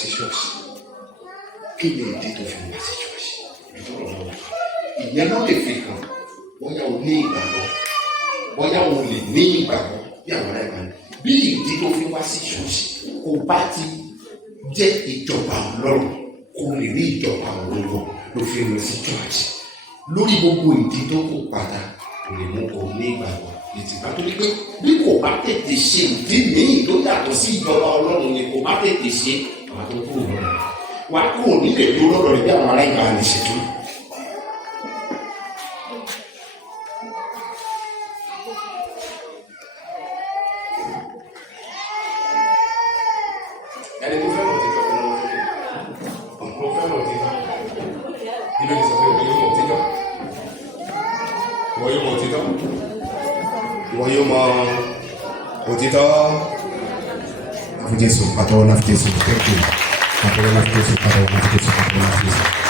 sí ṣọ́ọ̀ṣì kí ni ìdí tó fi wá sí ṣọ́ọ̀ṣì ìdúró lọ́wọ́ ìyẹn ló lè fi hàn bóyá o ní ìgbàgbọ́ bóyá o lè ní ìgbàgbọ́ bí àwọn ará ìgbà bí ìdí tó fi wá sí ṣọ́ọ̀ṣì kò bá ti jẹ́ ìjọba Ọlọ́run kò lè rí ìjọba Ọlọ́run ló fi lọ sí ṣọ́ọ̀ṣì lórí gbogbo ìdí tó kù padà kò lè mú kó ní ìgbàgbọ́ ìtìgbà tó ní pé bí kò bá tètè ṣe ìdí míì tó yàtọ̀ sí ìjọba Ọlọ́run ni kò bá tètè ṣe àwọn tó kúrò lọ́rọ̀ wá kúrò nílẹ̀ tó lọ́rọ̀ rẹ̀ bí àwọn ará ìgbà lè ṣètò. ẹni tó fẹ́ràn òtítọ́ fún wọn mo fẹ́ràn òtítọ́ ilé ìsọ̀tẹ́ ìwọ yóò mọ òtítọ́ ìwọ yóò mọ òtítọ́ ìwọ yóò mọ òtítọ́. Jésù pàtàkì Jésù pàtàkì Jésù pàtàkì Jésù pàtàkì Jésù.